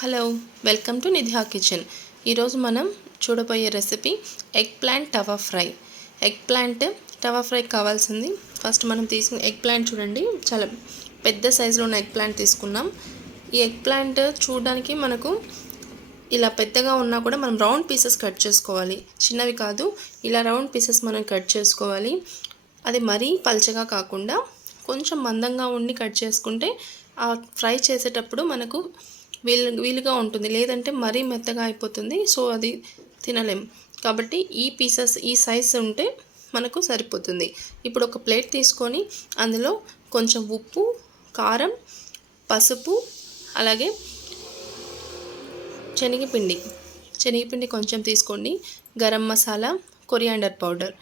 Hello welcome to Nidhiha kitchen. ఈరోజు మనం చూడబోయే recipe eggplant tawa fry. Eggplant tawa fry కావాల్సింది ఫస్ట్ మనం తీసుకున్న ఎగ్ ప్లాంట్ చూడండి, చాలా పెద్ద సైజులో ఉన్న ఎగ్ ప్లాంట్ తీసుకున్నాం. ఈ ఎగ్ ప్లాంట్ చూడడానికి మనకు ఇలా పెద్దగా ఉన్నా కూడా మనం రౌండ్ పీసెస్ కట్ చేసుకోవాలి, చిన్నవి కాదు. ఇలా రౌండ్ పీసెస్ మనం కట్ చేసుకోవాలి. అది మరీ పల్చగా కాకుండా కొంచెం మందంగా ఉండి కట్ చేసుకుంటే ఆ ఫ్రై చేసేటప్పుడు మనకు వీలుగా ఉంటుంది. లేదంటే మరీ మెత్తగా అయిపోతుంది, సో అది తినలేం. కాబట్టి ఈ పీసెస్ ఈ సైజ్ ఉంటే మనకు సరిపోతుంది. ఇప్పుడు ఒక ప్లేట్ తీసుకొని అందులో కొంచెం ఉప్పు, కారం, పసుపు, అలాగే శనగపిండి కొంచెం తీసుకోండి. గరం మసాలా, కొరియాండర్ పౌడర్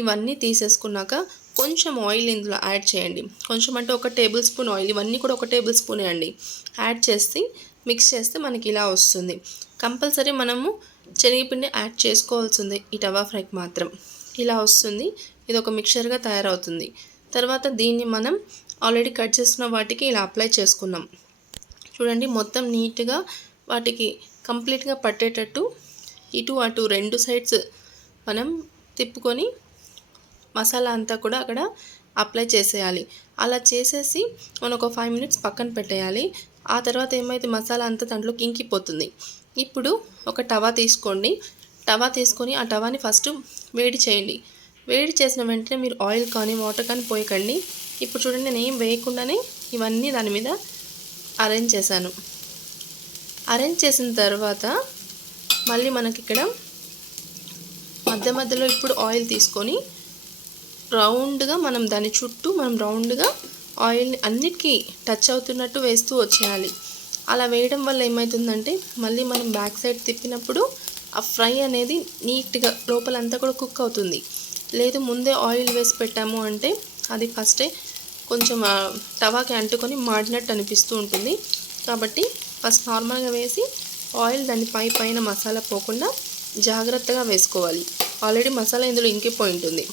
ఇవన్నీ తీసేసుకున్నాక కొంచెం ఆయిల్ ఇందులో యాడ్ చేయండి. కొంచెం అంటే 1 టేబుల్ స్పూన్ ఆయిల్, ఇవన్నీ కూడా 1 టేబుల్ స్పూనే అండి. యాడ్ చేసి మిక్స్ చేస్తే మనకి ఇలా వస్తుంది. కంపల్సరీ మనము శనగపిండి యాడ్ చేసుకోవాల్సింది ఈ తవా ఫ్రైకి మాత్రం. ఇలా వస్తుంది. ఇది ఒక మిక్చర్గా తయారవుతుంది. తర్వాత దీన్ని మనం ఆల్రెడీ కట్ చేసుకున్న వాటికి ఇలా అప్లై చేసుకున్నాం. చూడండి, మొత్తం నీట్గా వాటికి కంప్లీట్గా పట్టేటట్టు ఇటు అటు 2 సైడ్స్ మనం తిప్పుకొని మసాలా అంతా కూడా అక్కడ అప్లై చేసేయాలి. అలా చేసేసి మనం ఒక 5 మినిట్స్ పక్కన పెట్టేయాలి. ఆ తర్వాత ఏమైతే మసాలా అంతా దాంట్లోకి ఇంకిపోతుంది. ఇప్పుడు ఒక తవా తీసుకోండి. తవా తీసుకొని ఆ తవాని ఫస్ట్ వేడి చేయండి. వేడి చేసిన వెంటనే మీరు ఆయిల్ కానీ వాటర్ కానీ పోయకండి. ఇప్పుడు చూడండి, నేను ఏం వేయకుండానే ఇవన్నీ దాని మీద అరేంజ్ చేశాను. అరేంజ్ చేసిన తర్వాత మళ్ళీ మనకి ఇక్కడ మధ్యలో ఇప్పుడు ఆయిల్ తీసుకొని రౌండ్గా మనం దాని చుట్టూ రౌండ్గా ఆయిల్ని అన్నిటికీ టచ్ అవుతున్నట్టు వేస్తూ వచ్చేయాలి. అలా వేయడం వల్ల ఏమవుతుందంటే మళ్ళీ మనం బ్యాక్ సైడ్ తిప్పినప్పుడు ఆ ఫ్రై అనేది నీట్గా లోపలంతా కూడా కుక్ అవుతుంది. లేదు ముందే ఆయిల్ వేసి పెట్టాము అంటే అది ఫస్టే కొంచెం తవాకి అంటుకొని మాడినట్టు అనిపిస్తూ ఉంటుంది. కాబట్టి ఫస్ట్ నార్మల్గా వేసి ఆయిల్ దాని పైన మసాలా పోకుండా జాగ్రత్తగా వేసుకోవాలి. ఆల్రెడీ మసాలా ఇందులో ఇంకిపోయి ఉంటుంది.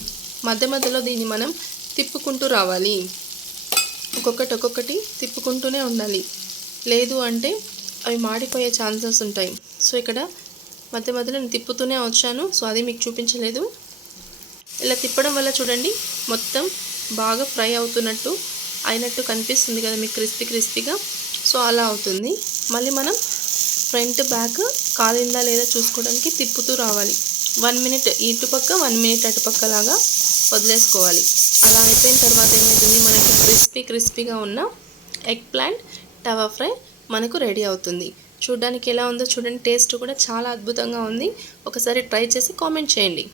మధ్యలో దీన్ని మనం తిప్పుకుంటూ రావాలి. ఒక్కొక్కటి తిప్పుకుంటూనే ఉండాలి. లేదు అంటే అవి మాడిపోయే ఛాన్సెస్ ఉంటాయి. సో ఇక్కడ మధ్యలో నేను తిప్పుతూనే వచ్చాను, సో అది మీకు చూపించలేదు. ఇలా తిప్పడం వల్ల చూడండి మొత్తం బాగా ఫ్రై అయినట్టు కనిపిస్తుంది కదా మీకు, క్రిస్పీగా. సో అలా అవుతుంది. మళ్ళీ మనం ఫ్రంట్ బ్యాక్ కాలిందా లేదా చూసుకోవడానికి తిప్పుతూ రావాలి. 1 మినిట్ ఇటుపక్క 1 మినిట్ అటుపక్క లాగా వదిలేసుకోవాలి. అలా అయిపోయిన తర్వాత ఏమవుతుంది, మనకి క్రిస్పీగా ఉన్న ఎగ్ ప్లాంట్ తవా ఫ్రై మనకు రెడీ అవుతుంది. చూడడానికి ఎలా ఉందో చూడండి, టేస్ట్ కూడా చాలా అద్భుతంగా ఉంది. ఒకసారి ట్రై చేసి కామెంట్ చేయండి.